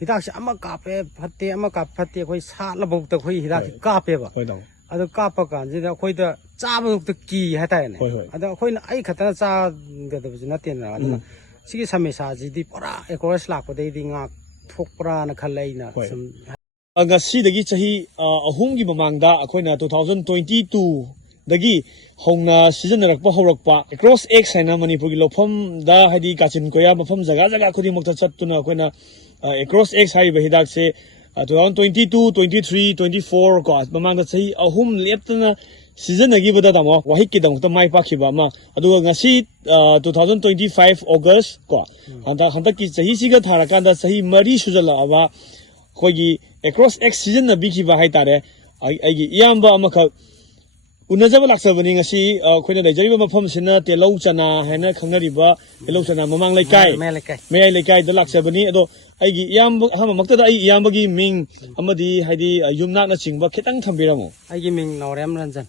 हिदाक से अमा कापे फत्ते कोई सात लबोक तक कोई हिदाक कापेबा अदो कापा कांजिदा कोइदा चाबोक तक की हतायने अदो कोइना आई खतना चा गदबज नतेना अदना सिगी समेसा जिदि पुरा एकोरस लाकपदैदि nga थोकप्रा न खलैना सम ngasi chahi ahumgi mamangda akoina 2022 dagi hongna season rakpa horakpa across x haina manipur gi lofam da hadi kachin koya mafam jaga jaga khudi mokta chattuna akoina across x hai ba hidak se 2022 23 24 ko mamangda chahi ahum leptana season agi boda damo wahik ki dang to mai pakhiba ma adu ngasi 2025 august ko handa ki chahi siga tharakanda chahi mari sujala aba khoi across x season na bikhiba hai tare ai iyamba amaka unajaba laksabani ngasi khoina daijariba mafam sina telau chana haina khangnariba telau chana mamang laikai me laikai da laksabani ado aigi iyamba hama makta da ai iyamba gi ming amadi haidi yumna na chingba khitang thambiramo aigi ming norem ranjan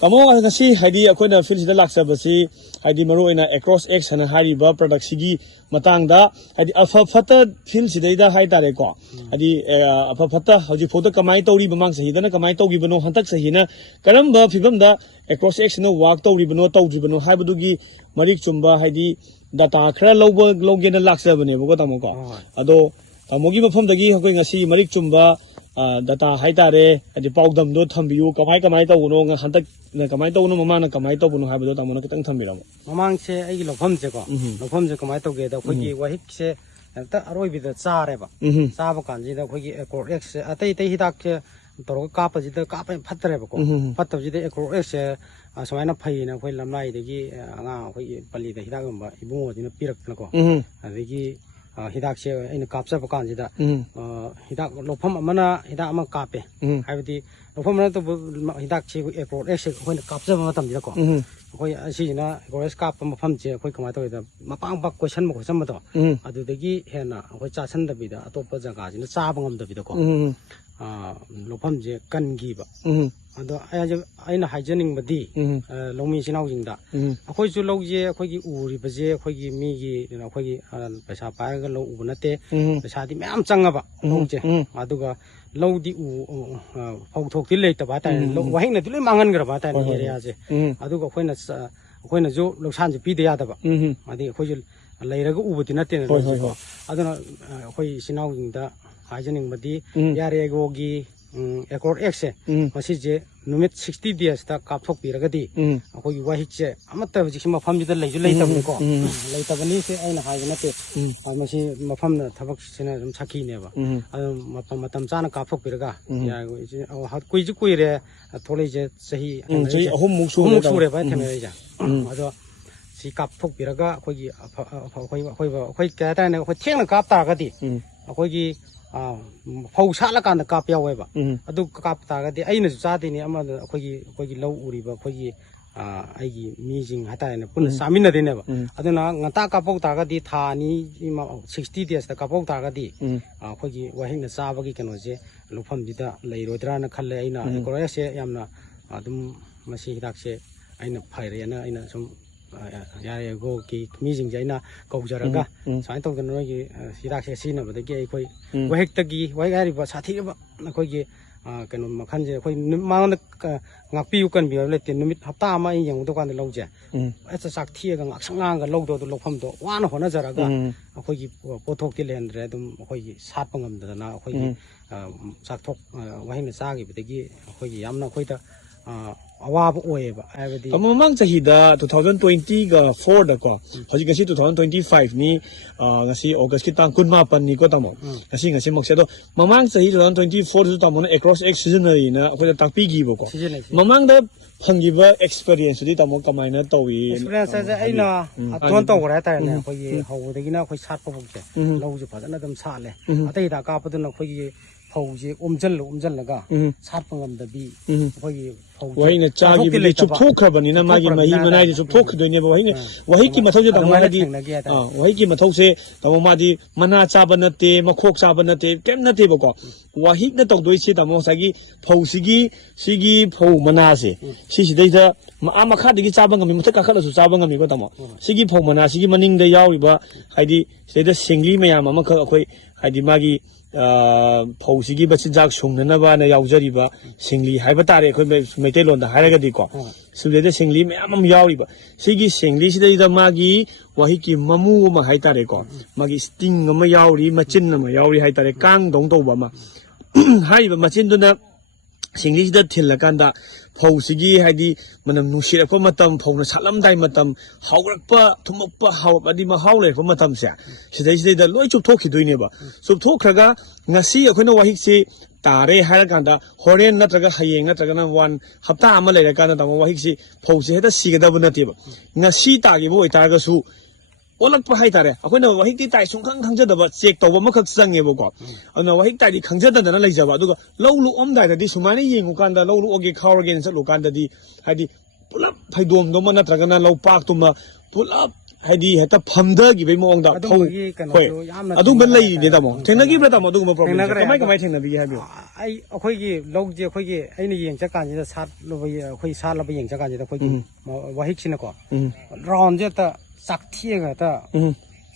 kamo ngasi haidi akoina fil sida laksabasi haidi maroina across x hana hariba product sigi matangda haidi afa phata fil sidaida hai tare ko haidi afa phata hoji photo kamai tawri bamang sahi dana kamai tawgi bano hantak sahi na karamba phibamda across x no work tawri bano tawji bano haibudugi marik chumba haidi data khara loge na laksabane bogo tamo ko ado tamogi mafam dagi hokoi ngasi marik chumba data hai tare haidi paudam do thambiu kamai tawuno nga hantak na kamai tawuno mamana kamai tawuno haibudo tamono kitang thambiramo mamang se aigi lofam se ko lofam se kamai tawge da khogi wahik se ta aroi bida chare ba chaba kanji da khogi acor x atai tai hidak se toro kapa ji da kapa phatre ba ko phatab ji da acor x se samaina phai na khoi lamlai dagi anga khoi pali da hidak gamba ibungo dina pirak na ko adagi hidak se aina kapsa ba kanji da hidak lofam amana hidak ama kape haibdi lofam na to hidak se acor x se khoi kapsa ba matam ji da ko khoi asina acor x kap mafam che khoi kamai to da mapang bak question ma question ma to adudagi hena khoi cha san da bi da atopa jaga jina cha bangam da bi da ko lofam je kan gi ba ado aina hygienic badi lomi sinau jingda akhoi chu loje akhoi gi uri baje akhoi gi mi gi akhoi gi paisa pa ga lo u nate paisa di myam changa ba loje aduga lodi u phau thok ti le ta ba ta lo wahing na ti le mangan gra ba ta ni area je aduga akhoi na jo loksan je pi de ya da ba adi akhoi ju leiraga u bati nate na aduna akhoi sinau jingda hygienic badi yare go gi acor x masi je numit 60 days ta kapthok piragadi akoi wahik che amatta hojik mafam jida leju leitabni ko leitabani se aina haigna te masi mafam na thabak sina dum sakhi ne ba mafam matam chana kapthok piraga ya koi ji koi re tholei je sahi ahum muksu re ba theme ja ado si kapthok piraga khoi ka ta ne khoi thengna kap ta ga di akoi gi phau sala kan kap yawe ba adu kap ta ga de aina cha de ni ama khoi lau uri ba khoi ai gi mi jing hata ne pun samin na de ne ba aduna ngata kapok ta ga di tha ni 60 days ta kapok ta ga di khoi wahing na cha ba gi kano je lufam di da leirodra na khalle aina koraya se yamna adum masi hidak se aina phaire na aina sum yare go ki mijing jaina kaujaraga sai to gano gi hidak se sina ba de gi khoi wahek ta gi wai ari ba sathi ba na khoi gi kano makhan je khoi mang ngakpi kan bi le tin numit hapta ma yang do kan lo je asa sak thi ga ngak sanga ga lo do lopham do wan hona jaraga khoi gi pothok ti len re dum khoi gi sat pangam da na khoi gi sak thok wahing na sa gi ba de gi khoi gi yamna khoi ta awaba oeba abadi amamang chahida 2020 ga 4 da ko hoji ngasi 2025 ni ngasi august ki tang kunma pan ni ko tamo ngasi mokse do mamang chahi 2024 to tamo across x seasonary na ko takpi gi bo ko mamang da phangi ba experience di tamo kamaina tawi experience ja aina aton to gra ta ne ko yi ho de gi na ko sat pa bok je lo ju phajana dam sa le atai da ka pa du na ko yi เผาจีอมจันแล้วก็ชาติงำดับบีพอยเผา วะฮิเนี่ยจ้ากิบลีชุบทุกครับวันนี้นะมากิมาฮีมาได้ชุบทุกด้วยเนี่ยวะฮิเนี่ยวะฮิกิมาเท่าจะต้องมาดีวะฮิกิมาเท่าเสต้องมาดีมันน่าจ้าบันเตะมาโคกจ้าบันเตะแก้มนาเตะบอกว่าวะฮิเนี่ยต้องด้วยสิต้องมาสักกี่เผาสิกี่เผามันน่าสิสิได้จะมาขาดกี่จ้าบังกันมีมุทกะขัดแล้วสุจ้าบังกันมีก็ต้องมาสิกี่เผามันน่าสิกี่มันนิ่งได้ยาวอีกว่าไอ้ดิเสด็จสิงลีไม่ยามมันเขาคุยไอ้ดิมากี่เผาสิกี่บัตรจากชงนั่นว่าในยาวจริบะสิงลีให้บัตรอะไรคนไม่เตลอนแต่ให้อะไรก็ดีกว่าสุดท้ายสิงลีไม่มันยาวริบะสิกี่สิงลีสิได้จะมากี่ว่าฮิกิมามูมาให้ตาเรก่อนมากี่สติงก็ไม่ยาวริมาจินก็ไม่ยาวริให้ตาเรกังดงโตบะมาให้บะมาจินตัวนั้นสิงลีสิได้ทิ้งละกันดาเผาสิกี่ให้ดีมันนุ่งเสียก็มาทำเผาในสัลลัมได้มาทำเขารักปะทุ่มปะเขาอดีมาเขาเลยก็มาทำเสียสิได้ลอยจุดทุกข์ด้วยเนี่ยบะจุดทุกข์ก็งั้นสิคนว่าฮิกสิตาเร่ให้ละกันดาฮอร์เรนนัตระก็ให้ยังนัตระก็นั่นวันฮับตาอามาเลยละกันดาว่าฮิกสิเผาสิให้ได้สิกระดับนั่นทีบะงั้นสิตากี่บ่อยตาก็สู้โอลักไปให้ตาเร่คนว่าฮิกที่ตายสงครั้งขังจะดับเสกตัวมันขัดสังเงี้ยบอกว่าว่าฮิกตายที่ขังจะดันนั่นเลยจ้ะว่าดูก็เล่าลูกอมได้แต่ที่สมัยนี้ยิงกูกันดาเล่าลูกโอเคข้าวกินสักลูกกันดาที่ให้ดีปุ๊บให้ดวงดมันนัตระก็นั่นเราปากตุ่มมาปุ๊บให้ดีให้ตาพัมเดอร์กี่ไปมองดาเขาเฮ้ยอะดูเป็นเลยเดี๋ยวตามองเทคนิคกี่ประตามองดูมา problem ก็ไม่เทคนิคกี่ให้บิวไอ้คุยกี่ลูกเจ้าคุยกี่ไอ้นี่ยังจักการจะชาร์ลไปคุยชาร์ลไปยังจักการจะคุยกี่ว่าฮิกชินก็ร้อนจะตาสักเที่ยงตา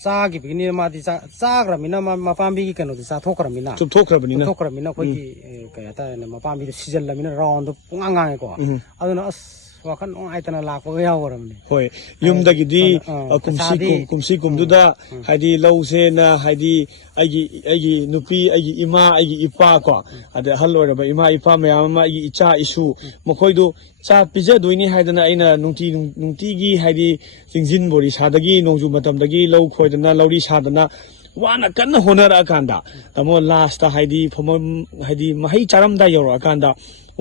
ซากี่ปีนี้มาที่ซากระมินะมาปามบีกี่กันที่ซาทุกระมินะจุดทุกระมินะทุกระมินะคุยกี่ก็ตาเนี่ยมาปามบีซีซันระมินะร้อนตัวง่ายๆก็เอาเนาะว่าขันองไอตนาลากไปเอาอะไรมันเฮ้ยยุมตะกี้ดีคุมซีกุมดูดาให้ดีเล่าเซนะให้ดีไอ้นุปีไอ้อิมาไอ้อิป้ากว่าแต่ฮัลโหลระบอิมาอิป้าไม่เอามาไอ้จ่าอิสูมาคอยดูจ่าพิจารณานี่ให้ดนะไอ้น่ะนุ่งทีกี้ให้ดีสิ่งจินบริษัทตะกี้น้องจูมาทำตะกี้เล่าคอยดนะเล่าดิชาดนะว่านักกันนะฮอนร์อาการดาแต่เมื่อ last ให้ดีผมให้ดีมาให้จารมได้ยออาการดา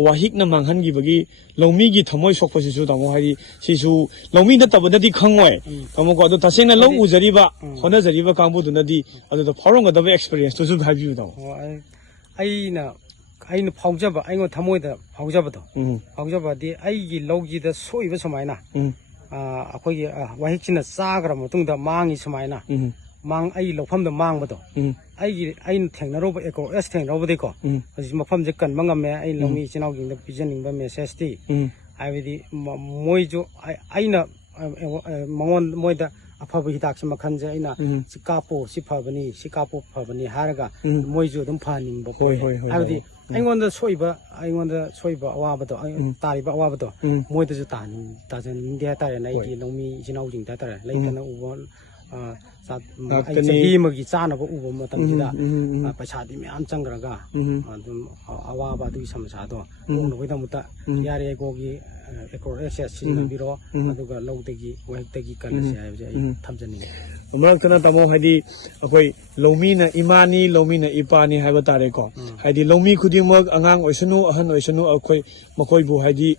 ว่าฮิกน้ำมันหันกี่บกี้ลงมีกี่ทำไมชกไปสิสุดแต่ว่าให้ดีสิสุลงมีนั่นแต่ว่านั่นที่ขังไว้แต่เมื่อก่อนตัวทัศน์นั่นลงอุจจาระบ้าคนนั้นจารีบ้าการพูดนั่นดีเอาตัวพอร้องก็ตัว experience ตัวสุดท้ายวิวตัวไอ้น่ะพาวจับไอ้ก็ทำไมแต่พาวจับตัวพาวจับที่ไอ้กี่ลูกกี่แต่สวยไปสมัยน่ะคุยว่าฮิกชินซากระมังตุ้งแต่มังอีสมัยน่ะมังไอ้ลูกพัมแต่มังมาตัวไอ้แทงนรกเอโกเอสแทงนรกดีกว่ามาพัมจะกันมังกันแม่ไอ้ลงมีชนเอากินแต่พิจารณาแบบเมสเซสตีไอ้วิธีมวยจูไอ้น่ะมังวันมวยแต่อภาพหิตากสมัครใจไอ้น่ะสิกาโปสิพาบันีสิกาโปพาบันีหารกันมวยจูต้องพานิงบอกไอ้วิธีไอ้วันจะช่วยบ่ว่าบ่ตัวตายบ่ว่าบ่ตัวมวยจะตาจะนิ่งได้ตายในที่ลงมีชนเอาจริงได้ตายเลยแต่นะอุบลสัตว์ไอ้จะพี่เมื่อกี้จ้านะพวกอุบลมาตั้งที่ละประชาธิปไตยอันจังกระกาอาว่าบาดูสมัชชาตัวองค์นวิธามุตะยาเรียกกี้เอกอเอเชียสินบิโรมาดูกันลงตะกี้วันตะกี้กันเสียจะทำจะนี่มันก็น่าตามองให้ดีคุยลงมีนะอิมานีลงมีนะอิปานีให้บัตรเรก็ให้ดีลงมีคุดีมักอ่างอยสนุอันอยสนุคุยมาคุยบุให้ดี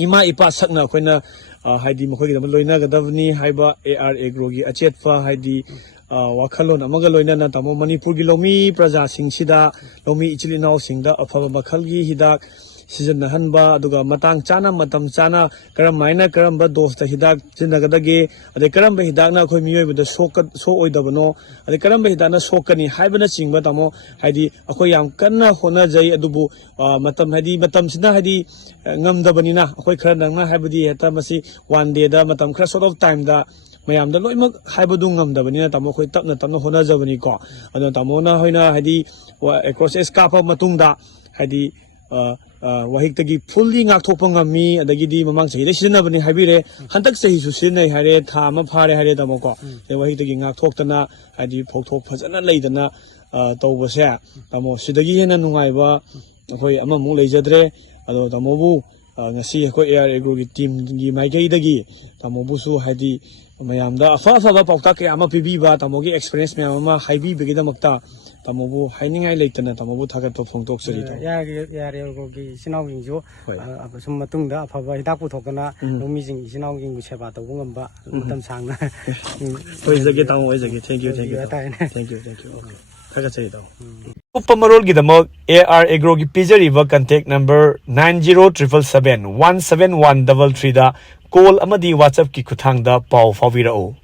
อิมาอิปาสักนะคุยนะให้ดีมาคุยกันมันลอยน่ากันดับนี้ให้บ่า ARA กรกีอาเจ็ดฟ้าให้ดีว่าขลุ่นมันก็ลอยน่าตามองมันนี่พูดกิโลมีประชาสิงสิดาลงมีอิจลินเอาสิงดาอภาพบัคลกีฮิดักซีซันหันบ่าดูกันมาตั้งจานะมาทำจานะกระมัยนะกระมัดโดสต์ฮิดักจินนักดักเกอเด็กกระมัยฮิดักนะคุยมีอยู่บนโซโอยดับโนเด็กกระมัยฮิดักนะโซกันนี่ให้บันจิงบัตามองให้ดีคุยยามกันนะคนน่ะใจอดูบุมาทำให้ดีมาทำสินะให้ดีงำดับนี่นะคุยครั้งนั้นนะให้บัดีให้ทำมาสิวันเดียดมาทำแค่ sort of time ดาไม่ยามดลอยมักให้บัดงงดับนี่นะตามคุยตับนะตามคนน่ะจะบันนี้ก็อันนั้นตามนะให้นะให้ดีว่า cross escape มาตุ้งดาให้ดีว่าฮิกตะกี้ fully งักทบงามีตะกี้ดีมามังสีได้สินะบันนี้ให้บีเร่หันตักเสียสุดสินะให้เร่ทามาพาเร่ให้เร่ตามก็แต่ว่าฮิกตะกี้งักทบตนะให้ดีพกทบพัฒนาเลยตนะตัวเสียตามสิตะกี้เห็นนุ่งไงว่าคุยอามามุเลยจัดเร่ตามบุงั้นสิคุยARAกรุ๊ปทีมกี่ไม่กี่ตะกี้ตามบุสู้ให้ดีไม่ยามดาฟ้าปอกตาเกี่ยอามาพิบีบ้าตามกี้ experience ไม่อามาให้บีไปกี่ดามักตาตามบุให้ยังไงเลยตนะตามบุทักตัวฟงตกสิริตัวยาเรียกกี้สินเอากินจูสมมติตุ้งดาฟ้าไปดักปุถุกันนะลงมีสิ่งสินเอากินกูเชื่อบ้าตัวกูงมบ้าตั้งช่างนะโอ้ยจะกี่ตามโอ้ยจะกี่ thank you โอเคทักสิริตัว उपमरोलगिदमक AR Agro की पिजरीबा contact number 9077717133 दा call अमदी WhatsApp की खुथांगदा पाव फाविरओ।